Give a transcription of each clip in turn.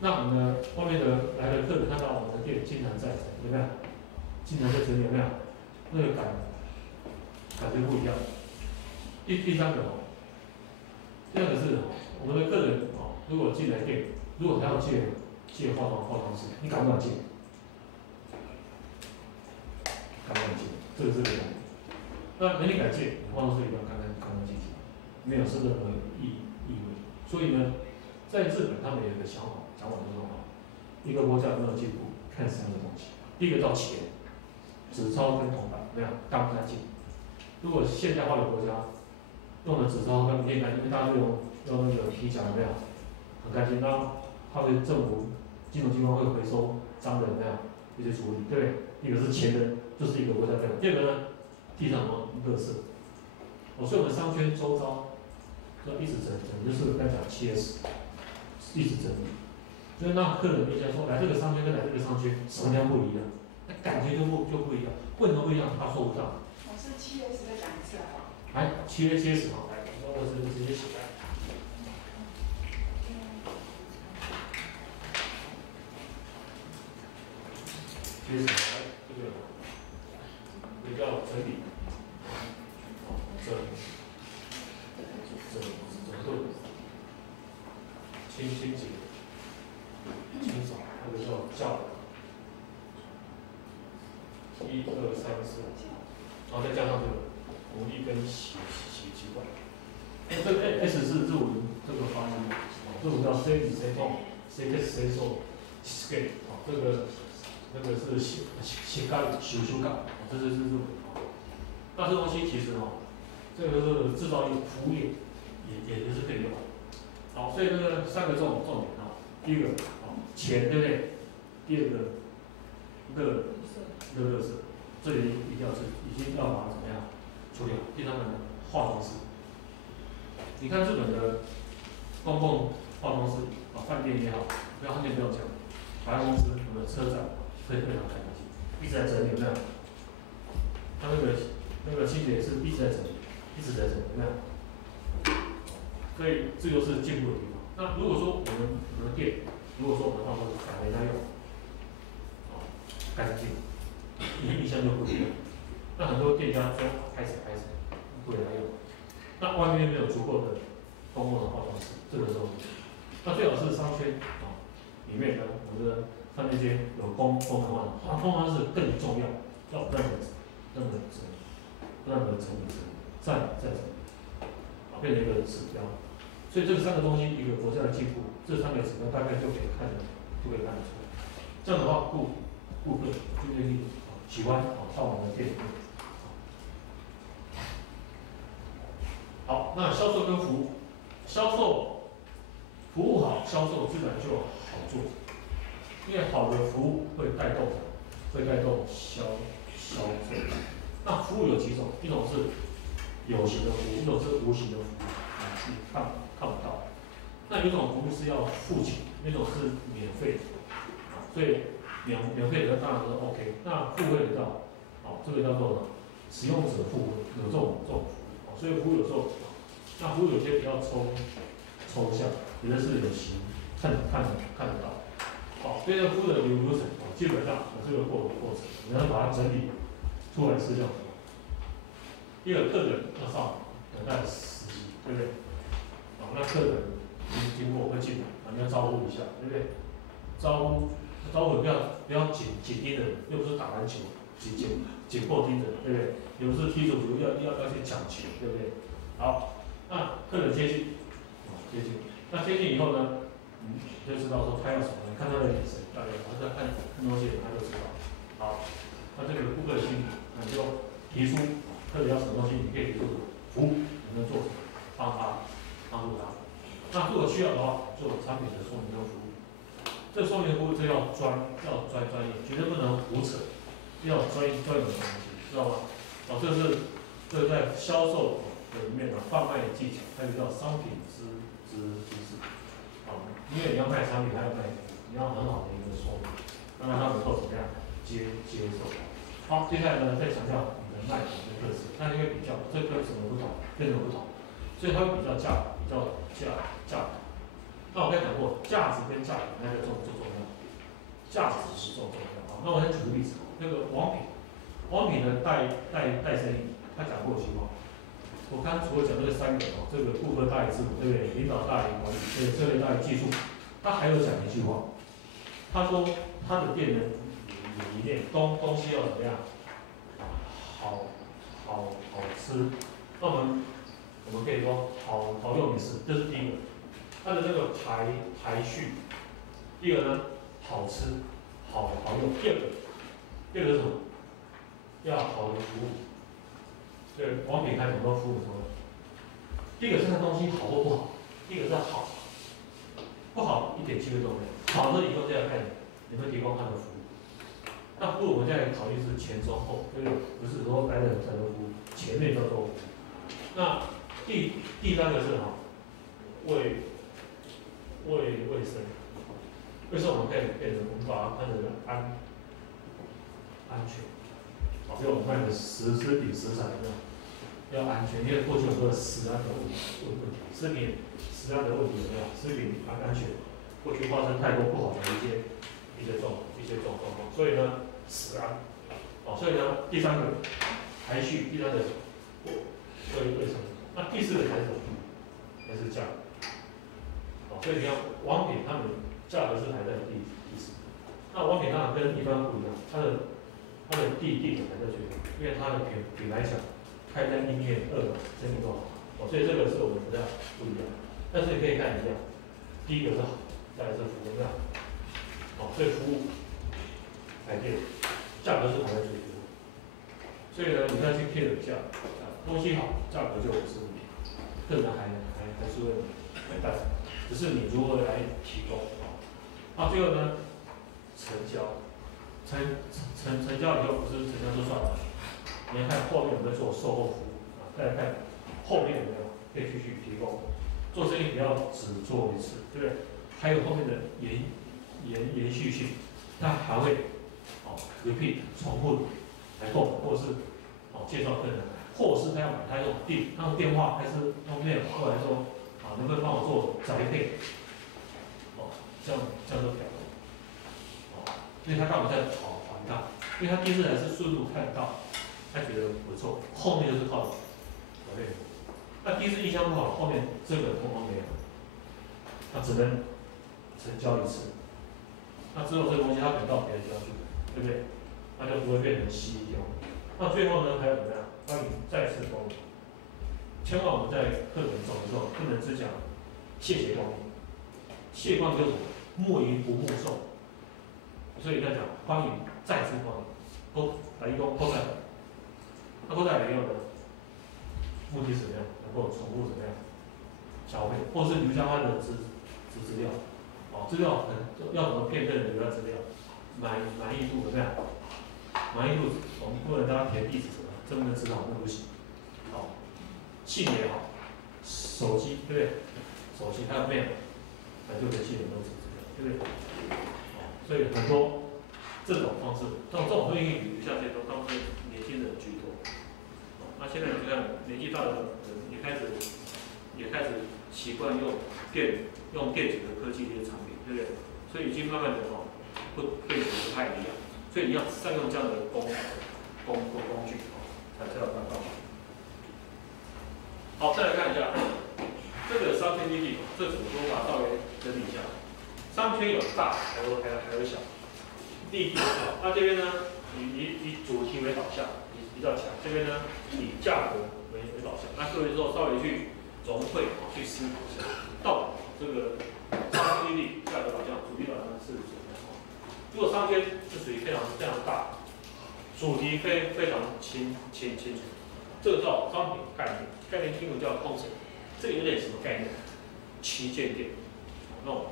那我们的后面的来的客人看到我们的店经常在整，有没有？经常在整理有没有？那个感觉不一样。第三个哦，第二个是我们的客人哦，如果进来店，如果他要借化妆师，你敢不敢借？敢不敢借？这个是个问题。那你敢借，你化妆师一定要干净净，没有是任何意味。所以呢，在日本他们有一个想法就是说，一个国家有没有进步，看三个东西。第一个叫钱，纸钞跟铜板，没有干不干净。如果现代化的国家用的纸钞跟面干净，因为大家都用那个皮夹，没有很干净。那他们政府金融机关会回收脏的，没有一些处理，对不对？一个是钱的，就是一个国家费用。第二个呢，地上什么垃圾。所以我们商圈周遭要一直整，就是刚才讲7S，一直整理。所以让客人印象说，来这个商圈跟来这个商圈什么样不一样，那感觉就不一样。为什么不一样？他说不到。老师7S再讲一次好不好？来7S 好，来，我直接写来。7S 来，这个叫整理，整顿，清洁。清扫，那个叫教，1、2、3、4，然后再加上这个鼓励跟习惯。这个 S 是日文这个发音，日文叫 say 说 skate， 这个是习干修干，这是日文。那这东西其实这个是制造业、服务业也是可以用。好，所以这个3个重点第一个钱，对不对？第二个垃圾，这里一定要已经要把它怎么样处理好。第三个呢，化妆师。你看日本的公共化妆师饭店也好，饭店不要讲，百货公司、我们的车站非常干净，一直在整理，有没有？他那个清洁是一直在整理，有没有？所以这就是进步的地方。那如果说我们的店，如果说我们的化妆师改回家用，干净，印象就不一样。那很多店家说拍死，不给他用。那外面没有足够的公共的化妆师，这个时候，那最好是商圈里面呢，我们的饭店街有公的话，通常是更重要，要不断的整理，再整理，变成一个指标。所以这3个东西，一个国家的进步，这3个指标大概就可以看得出来。这样的话，顾客就愿意喜欢到我们的店里面。好，那销售跟服务，服务好，销售自然就好做，因为好的服务会带动销售。那服务有几种，一种是有形的服务，一种是无形的服务，你看不到。那有一种服务是要付钱，那种是免费的，所以免费的当然是 OK。那付费的这个叫做使用者付费，有这种服务。所以服务有时候，那服务有些比较抽象，有的是有形，看得到。所以这个服务的流程基本上这个过程，你要把它整理出来是这样。第二个，客人要上等待时机，对不对？那客人经过会进来，你要招呼一下，对不对？招呼不要紧盯着，又不是打篮球，紧迫盯着，对不对？有时踢足球要去抢球，对不对？好，那客人接近，那接近以后呢，你就知道说他要什么，看他的眼神，大概他在看东西，他就知道。好，那这个顾客的心理，你就提出客人要什么东西，你可以提出服务，你能做什么，帮助他。那如果需要的话，做产品的说明跟服务。这说明服务这要专业，绝对不能胡扯，要专有的东西，知道吗？这个在销售里面的贩卖的技巧，还有叫商品知识。因为你要卖产品，还要卖服务，你要很好的一个说明，让他能够怎么样接受。好，接下来呢，再强调你的卖点跟特色，那你会比较这跟什么不同，所以它会比较价格。那那我刚才讲过，价值跟价格那个重要，价值是重要啊。那我先举个例子，那个王品的带生意，他讲过的情况。我刚除了讲这三个这个顾客大于自我，对不对？领导大于管理，对，策略大于技术。他还有讲一句话，他说他的店的理念东西要怎么样？好吃。那我们可以说好用也是，这是第一个。它的这个排序，第二个呢，好吃好用。第二个是什么？要好的服务。对，王品开很多服务什么？第一个是那东西好或不好，第一个是好，不好一点机会都没有。好的以后再来看你们提供他的服务。那服务我们再考虑是前中后，对不对？不是说来的才能服务，前面叫做服务。那第三个是卫生，为什么我们可以变成我们把它看成安全？比如我们卖的食品食材要安全，因为过去有说食安的问题，食品食安的问题有没有？食品安全，过去发生太多不好的一些状况，所以呢，食安，所以呢，第三个排序，第三个卫生，那第四个才是什么？才是价格，所以你看王品他们价格是排在第四，那王品当然跟一般不一样，它的地点排在最后，因为它的品来讲。开在1面2生意都好，所以这个是我们比较不一样。但是你可以看一下，第一个是好，再来是服务量，所以服务排店，价格是排在最后。所以呢，你要去 care 价，东西好，价格就不是问题，客人还是会买单，只是你如何来提供。那最后呢，成交以后不是成交就算了。你要看后面有没有做售后服务再来看后面有没有可以继续提供。做生意不要只做一次，对不对？还有后面的延续性，他还会repeat 重复来购买，或者是介绍客人，或者是他要买他用电话还是用 mail 过来说能不能帮我做宅配？这样都可以。所以他干嘛在讨还他？因为他第一次来是顺路看到。他觉得不错，后面就是靠对。那第一次印象不好，后面这个通通没有，他只能成交一次。那之后这个东西他可能到别的地方去，对不对？那就不会变成稀掉。那最后呢，还要怎么样？欢迎再次光临。千万我们在课程走的时候，不能只讲谢谢光临，谢光临就是莫迎不目送。所以在讲欢迎再次光临，来一个扩散。那扩散来以后呢，目的是怎么样？能够重复怎么样消费，或是留下他的资料，资料要怎么骗客人留下资料，满意度怎么样？满意度我们不能让他填地址什么，这不能知道，那不行。信也好，手机对不对？手机还有 mail， 那就可以信很多资料，对不对？所以很多这种方式，这种会议留下这种方式，年轻人居多。那现在你看，年纪大的人也开始习惯用电子的科技这些产品，对不对？所以已经慢慢的会不太一样。所以你要善用这样的工具，才有办法。好，再来看一下这个商圈基地，这组说法稍微整理一下。商圈有大，还有小。第一个，那这边呢，以主题为导向。比较强，这边呢以价格为导向。那各位之后稍微去融会去思考一下，到底这个商圈基地价格导向、主题导向是什么样？如果商圈是属于非常大，主题非常清楚，这个叫商品概念英文叫 concept， 这个有点什么概念？旗舰店，那种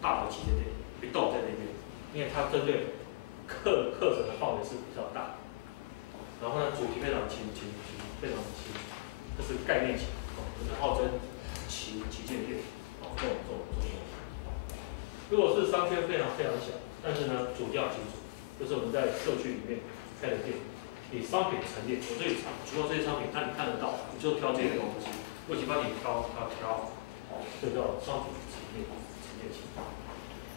大的旗舰店，别动在那边，因为它针对课程的范围是比较大。然后呢，主题非常清，非常清，这是概念型，这是号称旗舰店，这种。如果是商圈非常小，但是呢，主调清楚，就是我们在社区里面开的店，以商品陈列，我这里除了这些商品，那你看得到，你就挑这些东西，我已经帮你挑，这叫商品陈列。业绩。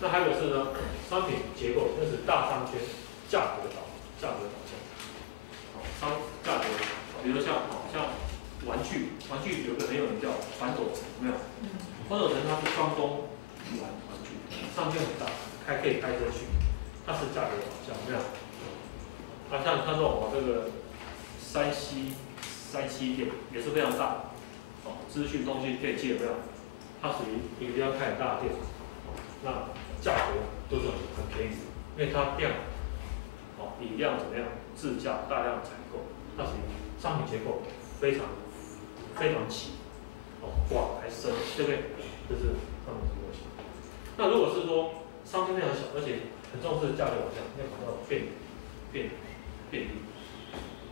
那还有是呢，商品结构，那是大商圈价格导向。价格，比如像玩具有个很有名叫反斗城，有没有？反斗城它是双工玩具，上圈很大，可以开车去，它是价格导向，有没有？像看到我这个山西店也是非常大，资讯通讯电器有没有？它属于一个地方开很大的店，那价格都是很便宜，因为它量，以量怎么样？自价大量采购，它属于商品结构非常齐，广还深，对不对？这是商品结构型。那如果是说商圈非常小，而且很重视价格导向，要考到便利。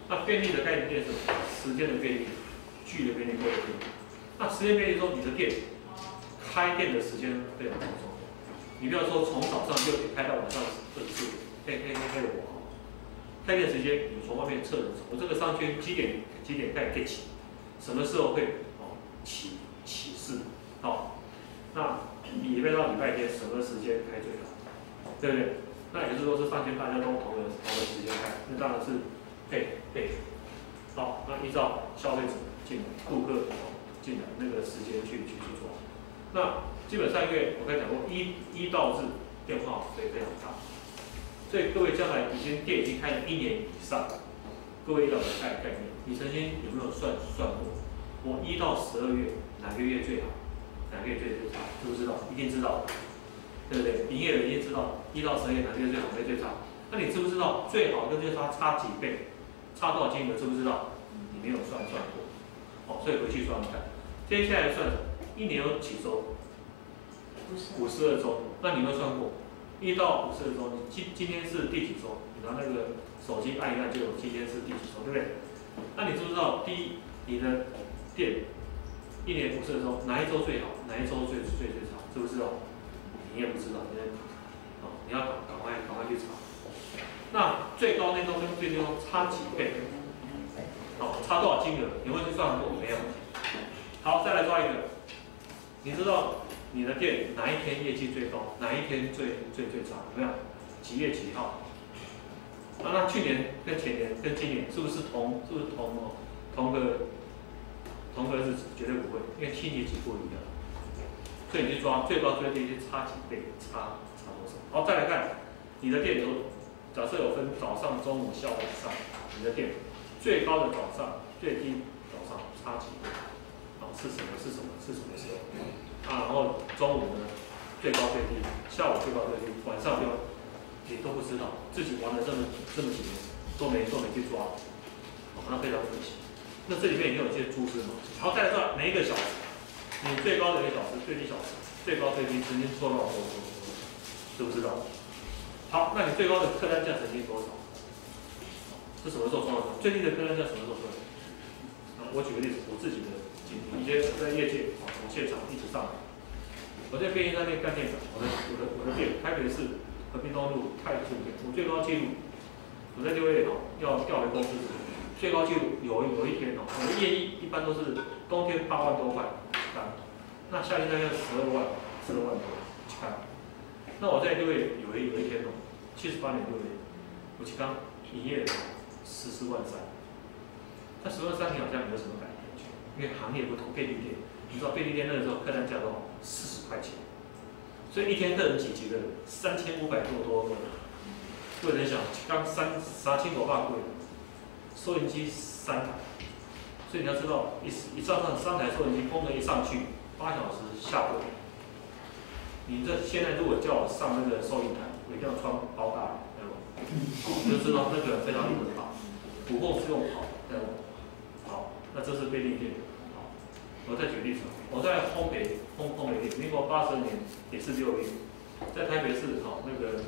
那便利的概念是时间的便利、距的便利、购的便利。那时间便利说，你的店开店的时间非常重要。你不要说从早上6点开到晚上24点，开的我好。开店时间你从外面测人手，我这个商圈几点开始起，什么时候会起市？那礼拜到礼拜天什么时间开最好？对不对？那也就是说，这商圈大家都同个时间开，那当然是配。好，那依照消费者进来、顾客进来那个时间去做。那基本上因为我刚才讲过，一到日变化非常大，所以各位将来店已经开了1年以上，各位要有概念，你曾经有没有算过？我1到12月哪个月最好，哪个月最差？知不知道？一定知道，对不对？营业额一定知道1到12月哪个月最好，哪个月最差。那你知不知道最好跟最差差几倍？差多少金额？知不知道？你没有算过，所以回去算看。接下来算1年有几周？52周。那你有没有算过？1到52周，今天是第几周？你拿那个手机按一按就有今天是第几周，对不对？那你知不知道你的店1年52周哪一周最好，哪一周最差？知不知道？你也不知道，你要赶快去查。那最高那周跟最低周差几倍？差多少金额？有没有去算过？没有。好，再来抓一个。你知道你的店哪一天业绩最高，哪一天最差？有没有？几月几号？那去年跟前年跟今年是不是同个日子？绝对不会，因为星期几不一样。所以你去抓最高最低差几倍，差多少？好，再来看你的店假设有分早上、中午、下午、晚上，你的店最高的早上、最低早上差几倍？是什么时候？然后中午呢最高最低，下午最高最低，晚上你都不知道，自己玩了这么几年都没去抓，那非常可惜。那这里面也有一些蛛丝马迹。好，再来算每一个小时，你最高的1个小时、最低小时、最高最低曾经做到多少？知不知道？好，那你最高的客单价曾经多少？是什么时候算的？最低的客单价什么时候算的？我举个例子，我自己的经历，以前我在业界从现场一直上来，我在便利商店干店长，我的店台北市和平东路泰富店，我最高纪录，我在6月要调回公司时，最高纪录有一天我的业绩一般都是冬天8万多块单，那夏天大概12万多看。那我在6月有一天78年6月，我去刚营业14万3，那10万3你好像没有什么感觉，因为行业不同，便利店，你知道便利店那个时候客单价多少？40块钱，所以一天客人几个人？3500多个人。各位能想，刚3千多万贵，收银机3台，所以你要知道，一上3台收银机，功能一上去8小时下柜。你现在如果叫我上那个收银台，我一定要穿包大衣，对吧？你就知道那个非常可怕，补货是用跑，对吧？好，那这是便利店。好，我再举例子，我在烘焙店，民国80年也是6月，在台北市那个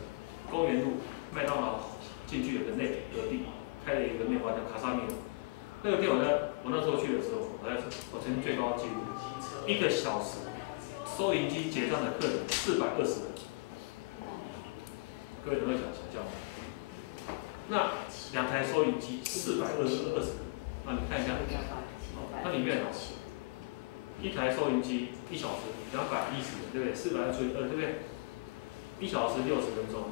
公园路麦当劳进去有个内隔壁开了一个面包叫卡萨米尔，那个店我那时候去的时候，我曾经最高纪录1个小时。收银机结账的客人420人，各位能够想象吗？那2台收银机420人，那你看一下，它里面一台收银机1小时210元，对不对？400除以2，对不对？1小时60分钟，